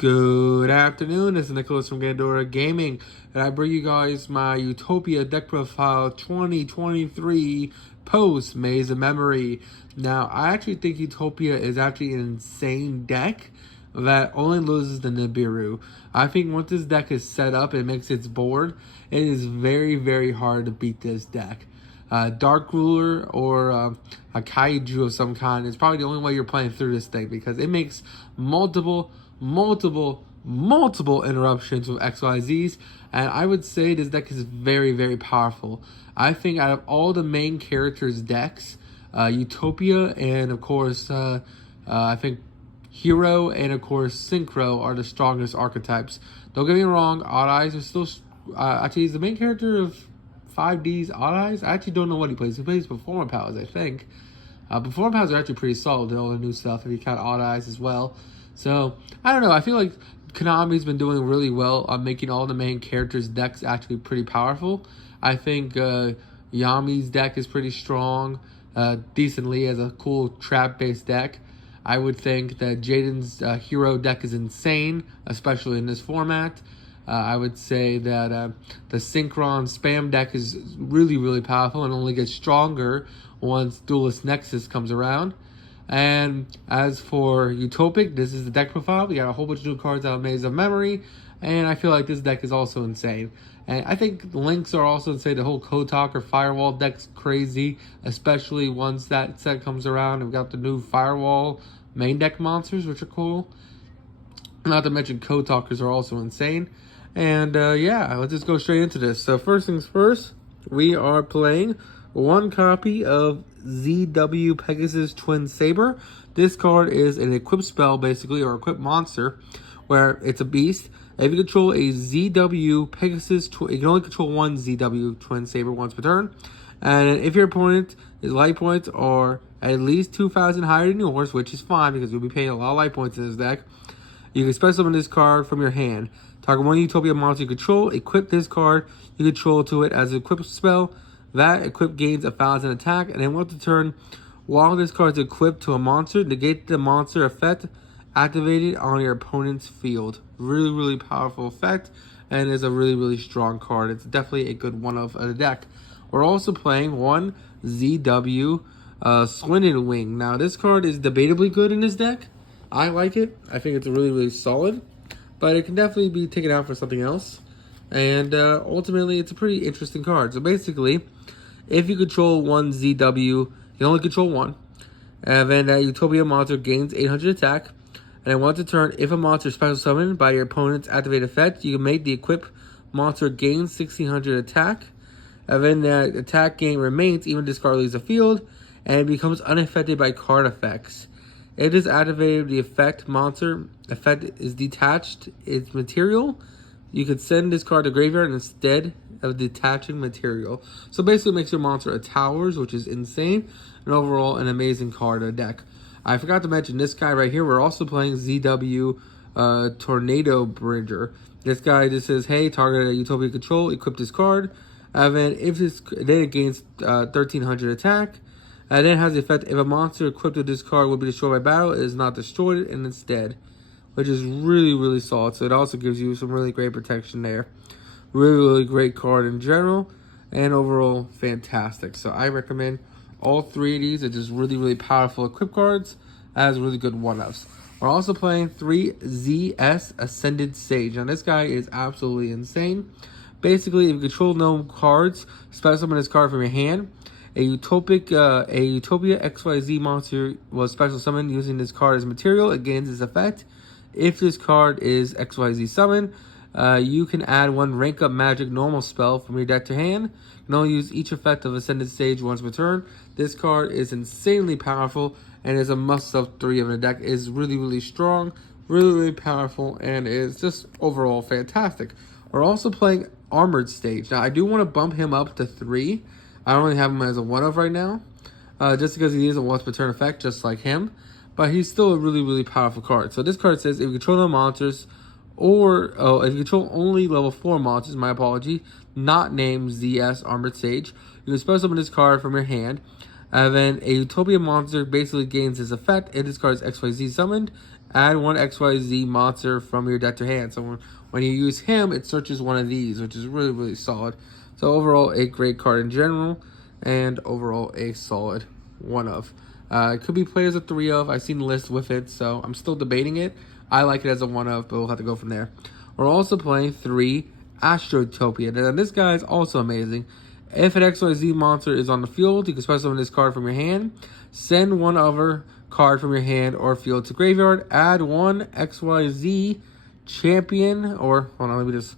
Good afternoon, this is Nicholas from Gandora Gaming, and I bring you guys my Utopia deck profile 2023 post Maze of Memory. Now, I actually think Utopia is actually an insane deck that only loses the Nibiru. I think once this deck is set up and makes its board, it is very, very hard to beat this deck. Dark Ruler or a Kaiju of some kind is probably the only way you're playing through this thing because it makes multiple interruptions with XYZs, and I would say this deck is very, very powerful. I think out of all the main characters' decks, Utopia and of course I think Hero and of course Synchro are the strongest archetypes. Don't get me wrong, Odd Eyes are still actually he's the main character of 5D's Odd Eyes. I actually don't know what he plays. He plays Performance Powers, I think. Performance Powers are actually pretty solid, all the new stuff, if you count Odd Eyes as well. So, I don't know. I feel like Konami's been doing really well on making all the main characters' decks actually pretty powerful. I think Yami's deck is pretty strong, decently as a cool trap-based deck. I would think that Jaden's Hero deck is insane, especially in this format. I would say that the Synchron Spam deck is really, really powerful and only gets stronger once Duelist Nexus comes around. And as for Utopic, this is the deck profile. We got a whole bunch of new cards out of Maze of Memory, and I feel like this deck is also insane. And I think the links are also insane. The whole Kotak or Firewall deck's crazy, especially once that set comes around. And we got the new Firewall main deck monsters, which are cool. Not to mention Kotakers are also insane. And yeah, let's just go straight into this. So first things first, we are playing one copy of ZW Pegasus Twin Saber. This card is an equipped spell, basically, or equipped monster, where it's a beast. If you control a ZW Pegasus, you can only control one ZW Twin Saber once per turn. And if your opponent's life points are at least 2,000 higher than yours, which is fine because you'll be paying a lot of life points in this deck, you can special summon this card from your hand. Target one Utopia monster you control, equip this card you control to it as an equipped spell. That equip gains 1,000 attack, and then once a turn, while this card is equipped to a monster, negate the monster effect activated on your opponent's field. Really, really powerful effect, and is a really, really strong card. It's definitely a good one of the deck. We're also playing one ZW Swindon Wing. Now, this card is debatably good in this deck. I like it. I think it's really, really solid, but it can definitely be taken out for something else. And ultimately, it's a pretty interesting card. So basically, if you control one ZW, you can only control one. And then that Utopia monster gains 800 attack. And then once a turn, if a monster is special summoned by your opponent's activated effect, you can make the equipped monster gain 1,600 attack. And then that attack gain remains even if this card leaves the field. And it becomes unaffected by card effects. If it is activated, the effect monster effect is detached its material. You could send this card to graveyard instead of detaching material. So basically it makes your monster a towers, which is insane. And overall, an amazing card in the deck. I forgot to mention this guy right here. We're also playing ZW Tornado Bridger. This guy just says, hey, target a Utopia control, equip this card. And then then it gains 1,300 attack. And then it has the effect, if a monster equipped with this card will be destroyed by battle, it is not destroyed and it's dead. Which is really, really solid. So it also gives you some really great protection there. Really, really great card in general. And overall, fantastic. So I recommend all three of these. Are just really, really powerful equip cards as really good one-ups. We're also playing 3 ZS Ascended Sage. Now this guy is absolutely insane. Basically, if you control no cards, special summon this card from your hand. A Utopia XYZ monster was special summoned using this card as material. It gains its effect. If this card is XYZ summoned, you can add one rank up magic normal spell from your deck to hand. You can only use each effect of Ascended Sage once per turn. This card is insanely powerful and is a must-have 3 of the deck. It is really, really strong, really, really powerful, and is just overall fantastic. We're also playing Armored Stage. Now, I do want to bump him up to 3. I don't really have him as a one-of right now, just because he is a once per turn effect, just like him. But he's still a really, really powerful card. So this card says, if you control no monsters, or if you control only level 4 monsters, my apology, not named ZS Armored Sage, you can special summon this card from your hand. And then a Utopia monster basically gains his effect if this card is XYZ summoned. add one XYZ monster from your deck to hand. So when you use him, it searches one of these, which is really, really solid. So overall, a great card in general, and overall a solid 1-of. It could be played as a 3-of. I've seen lists with it, so I'm still debating it. I like it as a 1-of, but we'll have to go from there. We're also playing 3 Utopia. Now this guy is also amazing. If an XYZ monster is on the field, you can special summon this card from your hand. Send one other card from your hand or field to graveyard. Add one XYZ champion, or hold on, let me just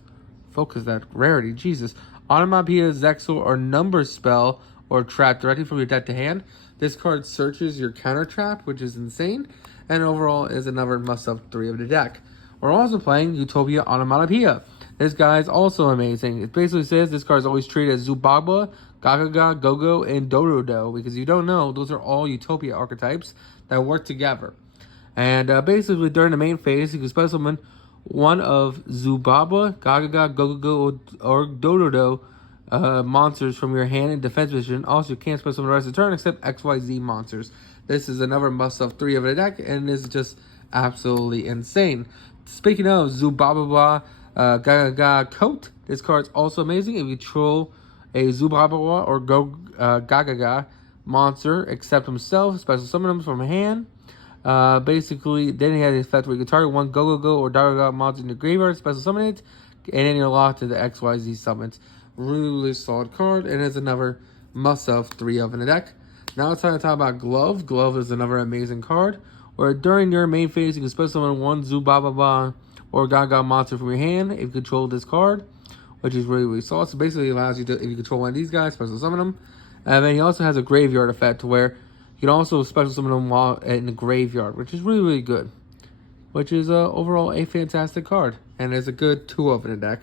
focus that rarity. Jesus. Onomatopoeia, Zexal, or number spell or trap directly from your deck to hand. This card searches your counter trap, which is insane, and overall is another must-have 3 of the deck. We're also playing Utopia Onomatopoeia. This guy is also amazing. It basically says this card is always treated as Zubaba, Gagaga, Gogo, and Dododo, because you don't know, those are all Utopia archetypes that work together. And basically, during the main phase, you can special summon one of Zubaba, Gagaga, Gogo, or Dododo monsters from your hand in defense position. Also, you can't special summon the rest of the turn except XYZ monsters. This is another must-have 3 of the deck, and it is just absolutely insane. Speaking of Zubaba, Gagaga Coat, this card's also amazing. If you control a Zubaba or Gagaga monster, except himself, special summon him from hand. Basically, then he has the effect where you can target one Go or Dagaga monster in your graveyard, special summon it, and then you're locked to the XYZ summons. Really, really solid card, and it's another must-have 3 of in the deck. Now it's time to talk about Glove. Glove is another amazing card, where during your main phase, you can special summon one Zubaba or Gaga monster from your hand if you control this card, which is really, really solid. So basically, it allows you to, if you control one of these guys, special summon them. And then he also has a graveyard effect where you can also special summon them while in the graveyard, which is really, really good. Which is overall a fantastic card, and is a good 2 of in the deck,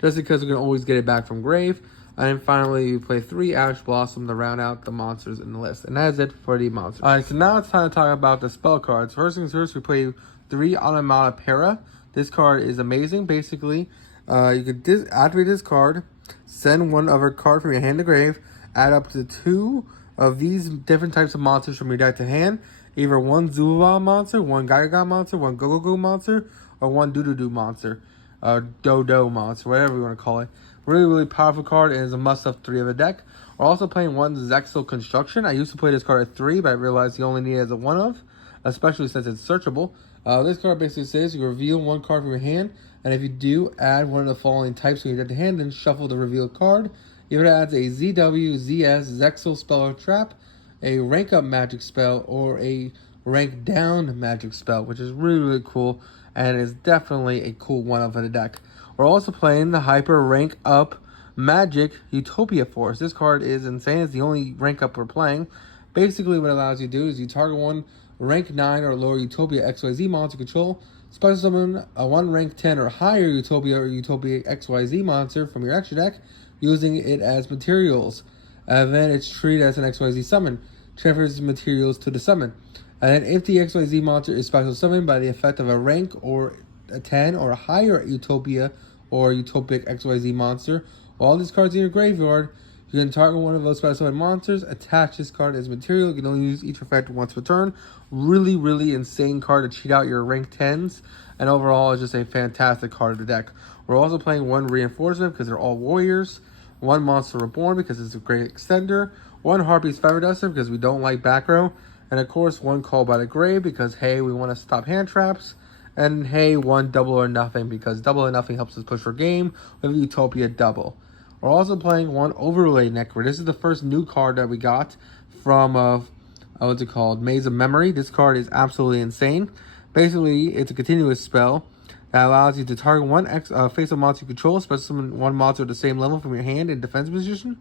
just because you can always get it back from grave. And then finally, you play 3 Ash Blossom to round out the monsters in the list. And that is it for the monsters. Alright, so now it's time to talk about the spell cards. First things first, we play 3 Onomatopoeia. This card is amazing. Basically, you can activate this card, send one other card from your hand to grave, add up to 2 of these different types of monsters from your deck to hand. Either one Zula monster, one Gagaga monster, one Go monster, or one Doodoo monster. Dodo monster, whatever you want to call it. Really, really powerful card, and is a must-have 3 of the deck. We're also playing one Zexal Construction. I used to play this card at 3, but I realized you only need it as a 1-of, especially since it's searchable. This card basically says you reveal one card from your hand, and if you do, add one of the following types from your deck to hand, then shuffle the revealed card. Either it adds a ZW, ZS, Zexal spell or trap, a rank up magic spell, or a rank down magic spell, which is really, really cool, and is definitely a cool 1-of in the deck. We're also playing the Hyper Rank Up Magic Utopia Force. This card is insane. It's the only rank up we're playing. Basically, what it allows you to do is you target one rank 9 or lower Utopia XYZ monster control, special summon a 1 rank 10 or higher Utopia or Utopia XYZ monster from your extra deck, using it as materials. And then it's treated as an XYZ summon. Transfers materials to the summon. And then if the XYZ monster is special summoned by the effect of a rank or a 10 or higher Utopia or Utopic XYZ monster, all these cards in your graveyard, you can target one of those special summon monsters, attach this card as material. You can only use each effect once per turn. Really, really insane card to cheat out your rank 10s. And overall, it's just a fantastic card of the deck. We're also playing one Reinforcement because they're all warriors. One Monster Reborn because it's a great extender. One Harpy's Feather Duster because we don't like back row. And of course, one Call by the Grave because, hey, we want to stop hand traps. And hey, one Double or Nothing because Double or Nothing helps us push for game with Utopia Double. We're also playing one Overlay Necro. This is the first new card that we got from, what's it called? Maze of Memory. This card is absolutely insane. Basically, it's a continuous spell that allows you to target one face-up monster you control, special summon one monster at the same level from your hand in defense position,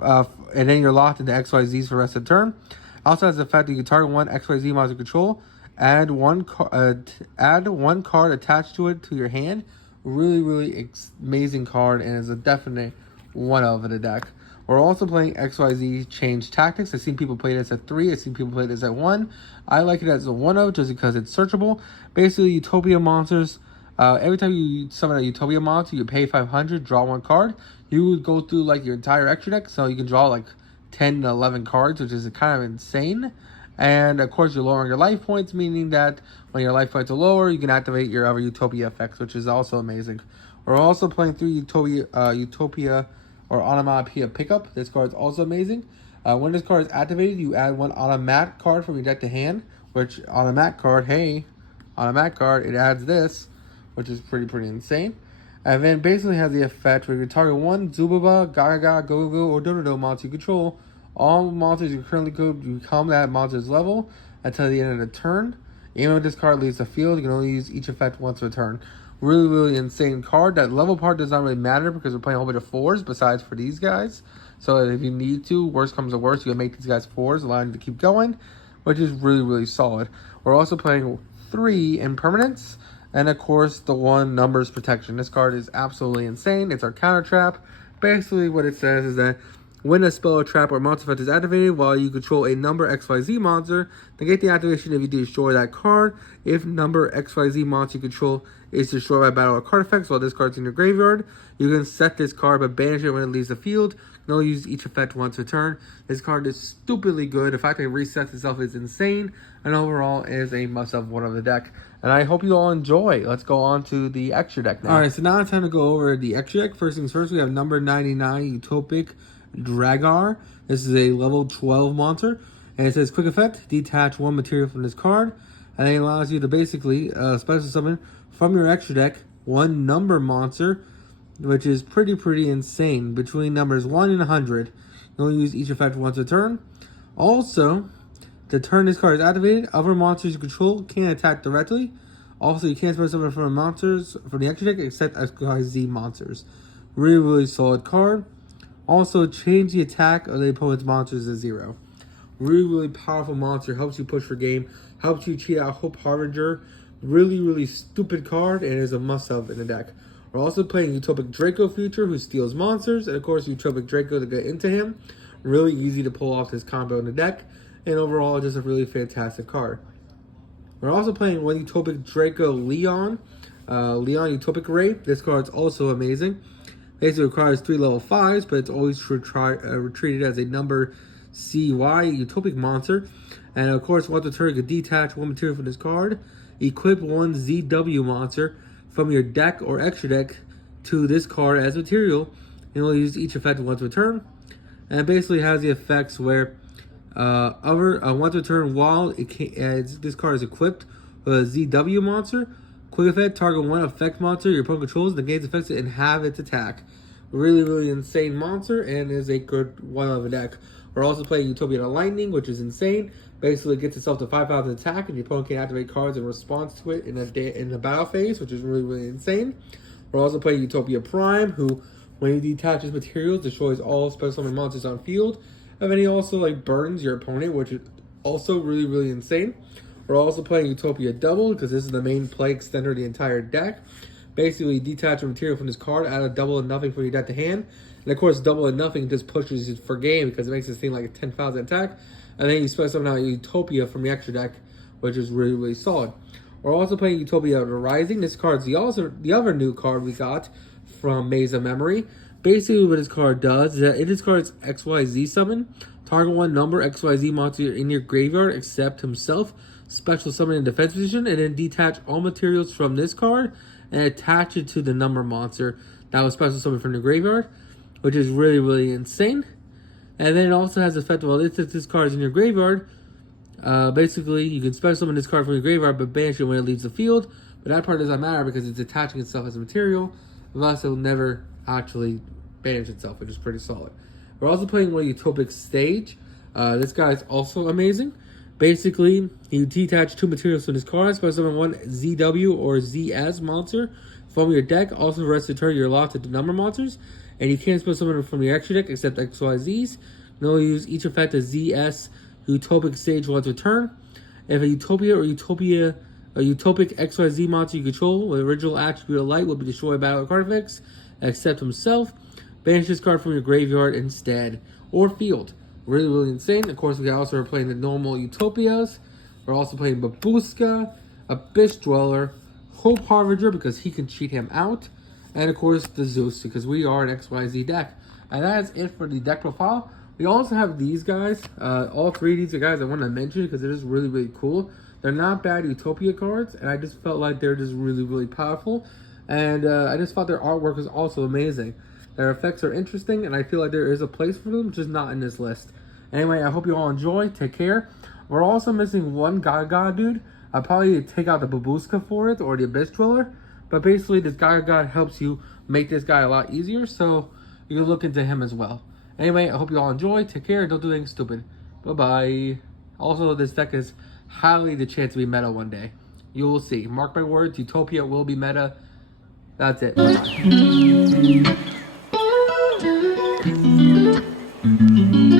and then you're locked into XYZs for the rest of the turn. Also has the effect that you can target one XYZ monster control, add one card attached to it to your hand. Really, really amazing card, and is a definite 1-of in the deck. We're also playing XYZ Change Tactics. I've seen people play this at 3. I've seen people play this at 1. I like it as a 1-of just because it's searchable. Basically, Utopia monsters, every time you summon a Utopia monster, you pay 500, draw 1 card. You would go through like your entire extra deck, so you can draw like 10 to 11 cards, which is kind of insane. And of course, you're lowering your life points, meaning that when your life points are lower, you can activate your other Utopia effects, which is also amazing. We're also playing through Utopia or Onomatopoeia Pickup. This card is also amazing. When this card is activated, you add one automatic card from your deck to hand, which automatic card, it adds this, which is pretty insane. And then basically has the effect where you target one Zubaba, Gaga, Go-Go, or Dodo monster you control. All monsters you currently could become that monster's level until the end of the turn. Even if this card leaves the field, you can only use each effect once per turn. Really insane card. That level part does not really matter because we're playing a whole bunch of 4s besides for these guys. So if you need to, worst comes to worst, you can make these guys 4s, allowing them to keep going, which is really solid. We're also playing 3 impermanents, and of course the 1 numbers protection. This card is absolutely insane. It's our counter trap. Basically what it says is that when a spell or trap or monster effect is activated while you control a number XYZ monster, negate the activation if you destroy that card. If number XYZ monster you control is destroyed by battle or card effects while this card's in your graveyard, you can set this card but banish it when it leaves the field. You can only use each effect once a turn. This card is stupidly good. The fact that it resets itself is insane, and overall is a must-have one of the deck. And I hope you all enjoy. Let's go on to the extra deck now. Alright, so now it's time to go over the extra deck. First things first, we have number 99 Utopic Dragar. This is a level 12 monster, and it says quick effect, detach 1 material from this card, and it allows you to basically special summon from your extra deck 1 number monster, which is pretty insane. Between numbers 1 and 100, you only use each effect once a turn. Also, the turn this card is activated, other monsters you control can't attack directly. Also, you can't special summon from monsters from the extra deck except XYZ monsters. Really solid card. Also, change the attack of the opponent's monsters to 0. Really powerful monster. Helps you push for game. Helps you cheat out Hope Harbinger. Really stupid card, and is a must-have in the deck. We're also playing Utopic Draco Future, who steals monsters. And of course, Utopic Draco to get into him. Really easy to pull off this combo in the deck. And overall, just a really fantastic card. We're also playing one Utopic Draco Leon. Leon Utopic Ray. This card's also amazing. Basically requires 3 level 5s, but it's always treated as a number CY Utopic monster. And of course, once a turn, you can detach 1 material from this card. Equip 1 ZW monster from your deck or extra deck to this card as material. You only use each effect once per turn. And it basically has the effects where once per turn, while this card is equipped with a ZW monster, quick effect, target 1 effect monster your opponent controls, negates effects and have its attack. Really insane monster, and is a good one of the deck. We're also playing Utopia Lightning, which is insane. Basically gets itself to 5,000 attack, and your opponent can activate cards in response to it in the battle phase, which is really insane. We're also playing Utopia Prime, who, when he detaches materials, destroys all special summon monsters on field. And then he also burns your opponent, which is also really insane. We're also playing Utopia Double, because this is the main play extender of the entire deck. Basically, detach a material from this card, add a double and nothing from your deck to hand. And of course, double and nothing just pushes it for game, because it makes it seem like a 10,000 attack. And then you special summon out Utopia from the extra deck, which is really solid. We're also playing Utopia Rising. This card's the other new card we got from Maze of Memory. Basically, what this card does is that it discards XYZ summon, target 1 number XYZ monster in your graveyard except himself, special summon in defense position, and then detach all materials from this card and attach it to the number monster that was special summoned from the graveyard, which is really insane. And then it also has the effect of, well, if this card is in your graveyard, basically you can special summon this card from your graveyard but banish it when it leaves the field. But that part doesn't matter because it's attaching itself as a material, thus it will never actually banish itself, which is pretty solid. We're also playing one Utopic Stage. This guy is also amazing. Basically, you detach 2 materials from this card, special summon 1 ZW or ZS monster from your deck. Also, the rest of the turn, you're locked to number monsters, and you can't special summon from your extra deck except XYZs. You only use each effect of ZS Utopic Stage once per turn. If a Utopia or Utopic XYZ monster you control with original attribute of light will be destroyed by battle card effects, except himself, banish this card from your graveyard instead, or field. Really insane. Of course, we also are playing the normal Utopias. We're also playing Babushka, Abyss Dweller, Hope Harbinger because he can cheat him out, and of course the Zeus because we are an XYZ deck. And that is it for the deck profile. We also have these guys. All three of these are guys I want to mention because they're just really, really cool. They're not bad Utopia cards, and I just felt like they're just really, really powerful. And I just thought their artwork was also amazing. Their effects are interesting, and I feel like there is a place for them, just not in this list. Anyway, I hope you all enjoy. Take care. We're also missing one Gaga dude. I'll probably take out the Babushka for it, or the Abyss Driller. But basically, this Gaga helps you make this guy a lot easier, so you can look into him as well. Anyway, I hope you all enjoy. Take care. Don't do anything stupid. Bye-bye. Also, this deck is highly the chance to be meta one day. You will see. Mark my words, Utopia will be meta. That's it. Bye-bye.